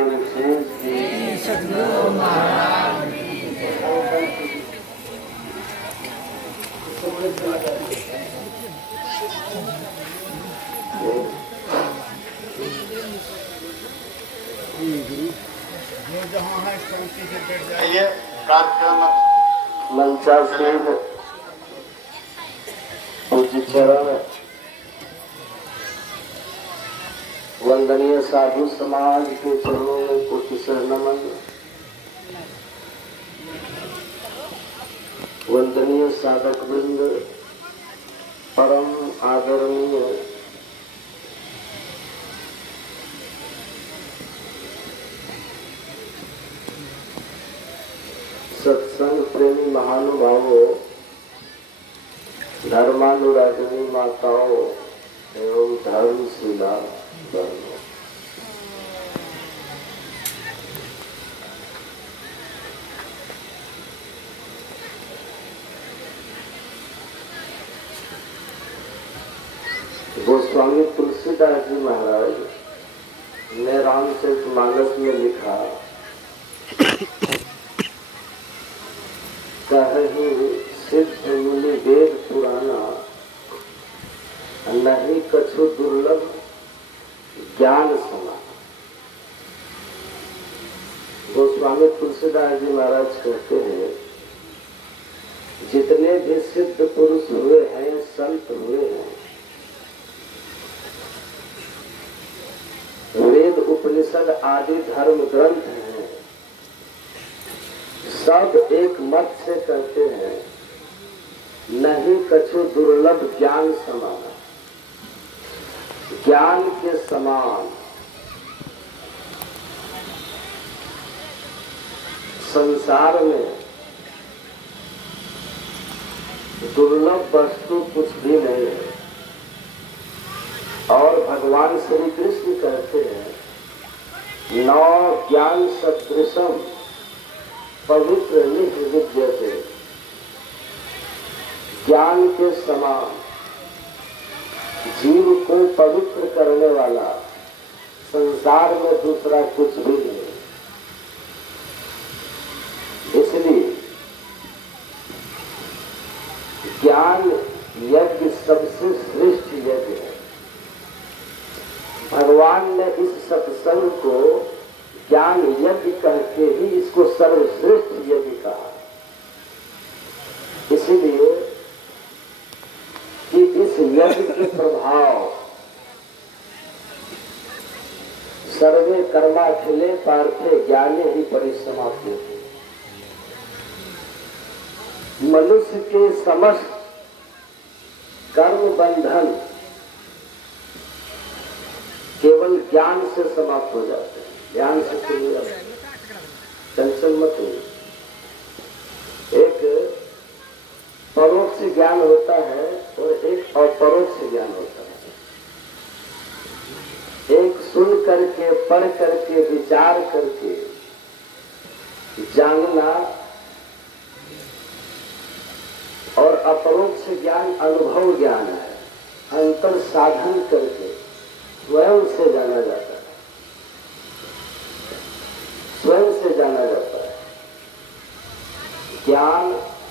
गुरुदेव विशेष की सद्गुरु महाराज जो जहाँ है शांति से बैठ जाइए। ये कार्यक्रम मंचासीन पूज्य चरण वंदनीय साधु समाज के चरणों में कोटि से नमन। वंदनीय साधक वृंद, परम आदरणीय सत्संग प्रेमी महानुभावों, धर्मानुरागिनी माताओं एवं धर्मशिला बहनों, गोस्वामी तुलसीदास जी महाराज ने रामचरितमानस में लिखा, कहीं सिद्ध मुनि वेद पुराना, नहीं कछु दुर्लभ ज्ञान समा। गोस्वामी तुलसीदास जी महाराज कहते हैं, जितने भी सिद्ध पुरुष हुए हैं, संत हुए हैं, वेद उपनिषद आदि धर्म ग्रंथ हैं, सब एक मत से कहते हैं, नहीं कछु दुर्लभ ज्ञान समान। ज्ञान के समान संसार में दुर्लभ वस्तु कुछ भी नहीं है। और भगवान श्री कृष्ण कहते हैं, नौ ज्ञान सदृशम पवित्र निर्विद्यते। ज्ञान के समान जीव को पवित्र करने वाला संसार में दूसरा कुछ भी नहीं। इसलिए ज्ञान यज्ञ सबसे श्रेष्ठ यज्ञ है। भगवान ने इस सत्संग को ज्ञान यज्ञ करके ही इसको सर्वश्रेष्ठ यज्ञ कहा। इसलिए कि इस यज्ञ के प्रभाव सर्वे कर्माखिले पार्थे ज्ञाने ही परिसमाप्ति। मनुष्य के समस्त कर्म बंधन केवल ज्ञान से समाप्त हो जाते हैं। ज्ञान से टेंशन मत हो। एक परोक्ष ज्ञान होता है और एक अपरोक्ष ज्ञान होता है। एक सुन करके, पढ़ करके, विचार करके जानना और अपरोक्ष ज्ञान अनुभव ज्ञान है। अंतर साधन करके स्वयं से जाना जाता है, स्वयं से जाना जाता है। ज्ञान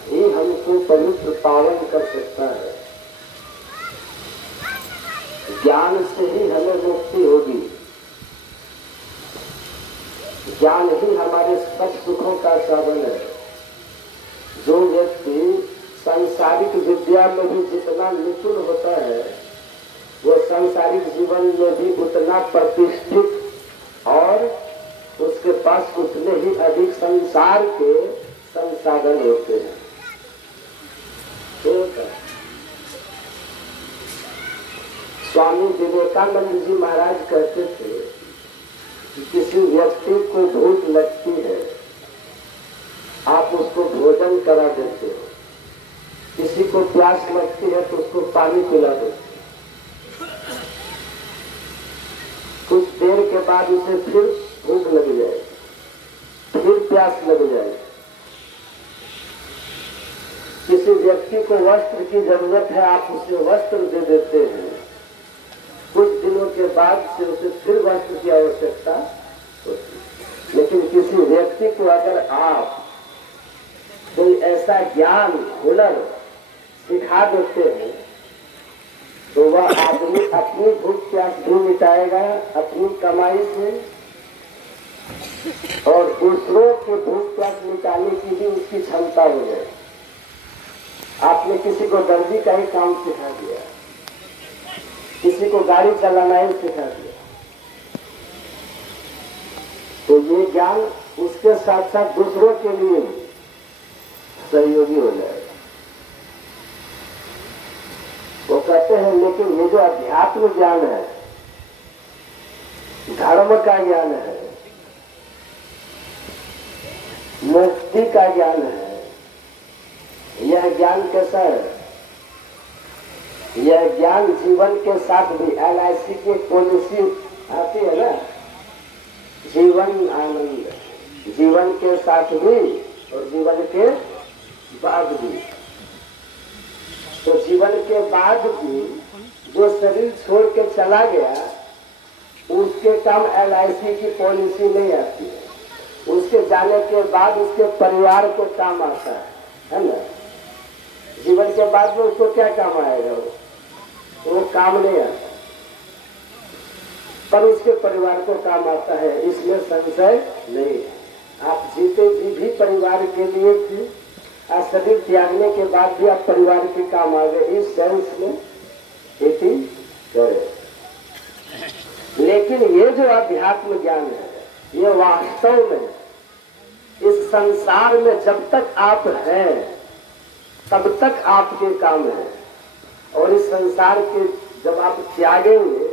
ही हमको पवित्र पावन कर सकता है। ज्ञान से ही हमें मुक्ति होगी। ज्ञान ही हमारे सब सुखों का साधन है। जो व्यक्ति सांसारिक विद्या में भी जितना निपुण होता है, वो सांसारिक जीवन में भी उतना प्रतिष्ठित और उसके पास उतने ही अधिक संसार के संसाधन होते हैं। स्वामी विवेकानंद जी महाराज कहते थे कि किसी व्यक्ति को भूख लगती है, आप उसको भोजन करा देते हो। किसी को प्यास लगती है तो उसको पानी पिला देते हो। कुछ देर के बाद उसे फिर भूख लग जाए, फिर प्यास लग जाए। किसी व्यक्ति को वस्त्र की जरूरत है, आप उसे वस्त्र दे देते हैं। कुछ दिनों के बाद से उसे फिर वस्त्र की आवश्यकता होती है। आप कोई ऐसा ज्ञान हुनर सिखा देते हैं तो वह आदमी अपनी भूख प्यास भी मिटाएगा अपनी कमाई से और दूसरों के भूख प्यास मिटाने की भी उसकी क्षमता हो जाए। आपने किसी को दर्जी का ही काम सिखा दिया, किसी को गाड़ी चलाना ही सिखा दिया, तो ये ज्ञान उसके साथ साथ दूसरों के लिए सहयोगी हो जाएगा। वो कहते हैं लेकिन ये जो अध्यात्म ज्ञान है, धर्म का ज्ञान है, मुक्ति का ज्ञान है, यह ज्ञान कैसा है? यह ज्ञान जीवन के साथ भी LIC की पॉलिसी आती है ना, जीवन आनंद, जीवन के साथ भी और जीवन के बाद भी। तो जीवन के बाद भी जो शरीर छोड़ के चला गया उसके काम LIC की पॉलिसी नहीं आती है। उसके जाने के बाद उसके परिवार को काम आता है ना। जीवन के बाद में उसको क्या काम आएगा? वो काम नहीं आता, पर उसके परिवार को काम आता है, इसमें संशय नहीं है। आप जीते जी भी परिवार के लिए थे, और शरीर त्यागने के बाद भी आप परिवार के काम आ गए, इस सेंस में इति करे। लेकिन ये जो अध्यात्म ज्ञान है, ये वास्तव में इस संसार में जब तक आप हैं तब तक आपके काम है, और इस संसार के जब आप त्यागेंगे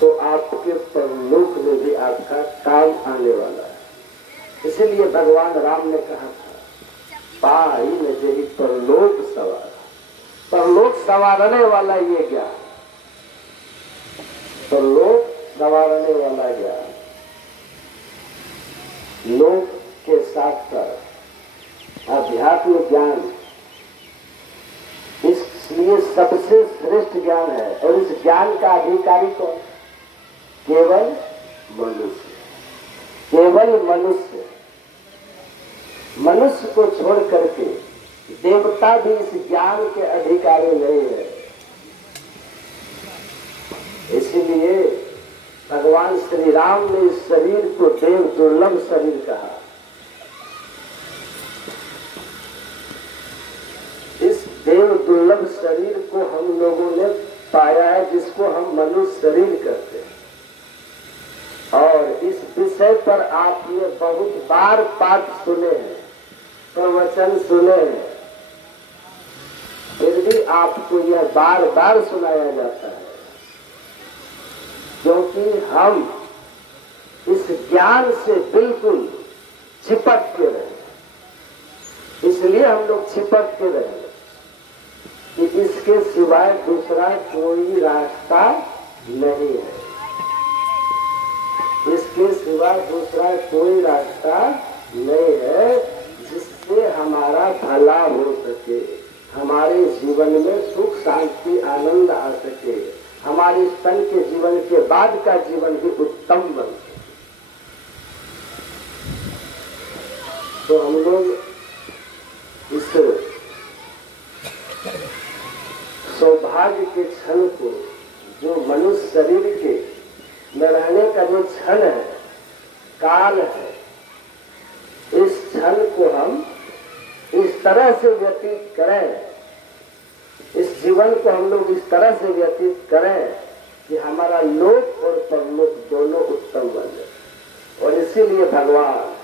तो आपके परलोक में भी आपका काम आने वाला है। इसीलिए भगवान राम ने कहा था, पाई न जेहि परलोक सवार, परलोक संवारने वाला ये ज्ञान, परलोक संवारने वाला ज्ञान लोक के साथ साथ अध्यात्म ज्ञान इसलिए सबसे श्रेष्ठ ज्ञान है। और इस ज्ञान का अधिकारी कौन? केवल मनुष्य, केवल मनुष्य। मनुष्य को छोड़ करके देवता भी इस ज्ञान के अधिकारी नहीं है। इसलिए भगवान श्री राम ने इस शरीर को देव दुर्लभ शरीर कहा। इस देव दुर्लभ शरीर को हम लोगों ने पाया है, जिसको हम मनुष्य शरीर कहते हैं। और इस विषय पर आपने बहुत बार पाठ सुने हैं, प्रवचन सुने हैं, फिर भी आपको यह बार बार सुनाया जाता है, क्योंकि हम इस ज्ञान से बिल्कुल चिपक के रहे। इसलिए हम लोग चिपक के रहे कि इसके सिवाय दूसरा कोई रास्ता नहीं है, इसके सिवा दूसरा कोई रास्ता नहीं है जिससे हमारा भला हो सके, हमारे जीवन में सुख शांति आनंद आ सके, हमारे स्तन के जीवन के बाद का जीवन भी उत्तम बन सके। तो हम लोग इस सौभाग्य के क्षण को, जो मनुष्य शरीर के में रहने का जो क्षण है, काल है, इस क्षण को हम इस तरह से व्यतीत करें, इस जीवन को हम लोग इस तरह से व्यतीत करें कि हमारा लोक और परलोक दोनों उत्तम बन जाए। और इसीलिए भगवान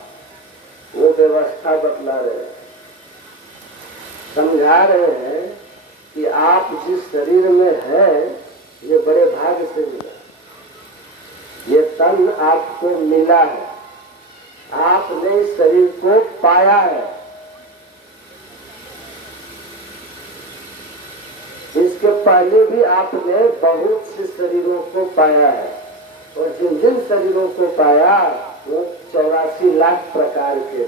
वो व्यवस्था बतला रहे हैं, समझा रहे हैं कि आप जिस शरीर में हैं ये बड़े भाग्य से मिला, ये तन आपको मिला है, आपने इस शरीर को पाया है। इसके पहले भी आपने बहुत से शरीरों को पाया है, और जिन जिन शरीरों को पाया वो 84 लाख प्रकार के।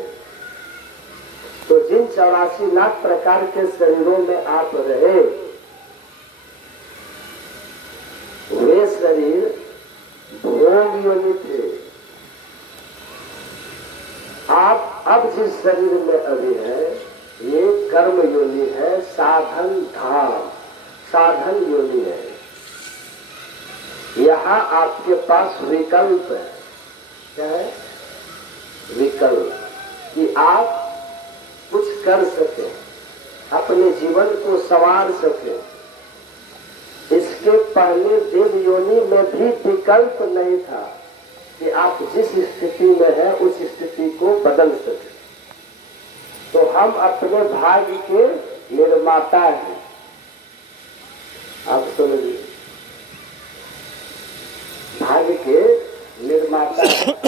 तो जिन 84 लाख प्रकार के शरीरों में आप रहे, वे शरीर भोग योनि थे, आप जिस शरीर में अभी है ये कर्म योनि है, साधन धाम, साधन योनि है। यहाँ आपके पास विकल्प है। क्या है? विकल्प, कि आप कुछ कर सके, अपने जीवन को संवार सके। इसके पहले देव योनि में भी विकल्प नहीं था कि आप जिस स्थिति में है उस स्थिति को बदल सके। तो हम अपने भाग्य के निर्माता हैं। आप समझिए, भाग्य के निर्माता हैं।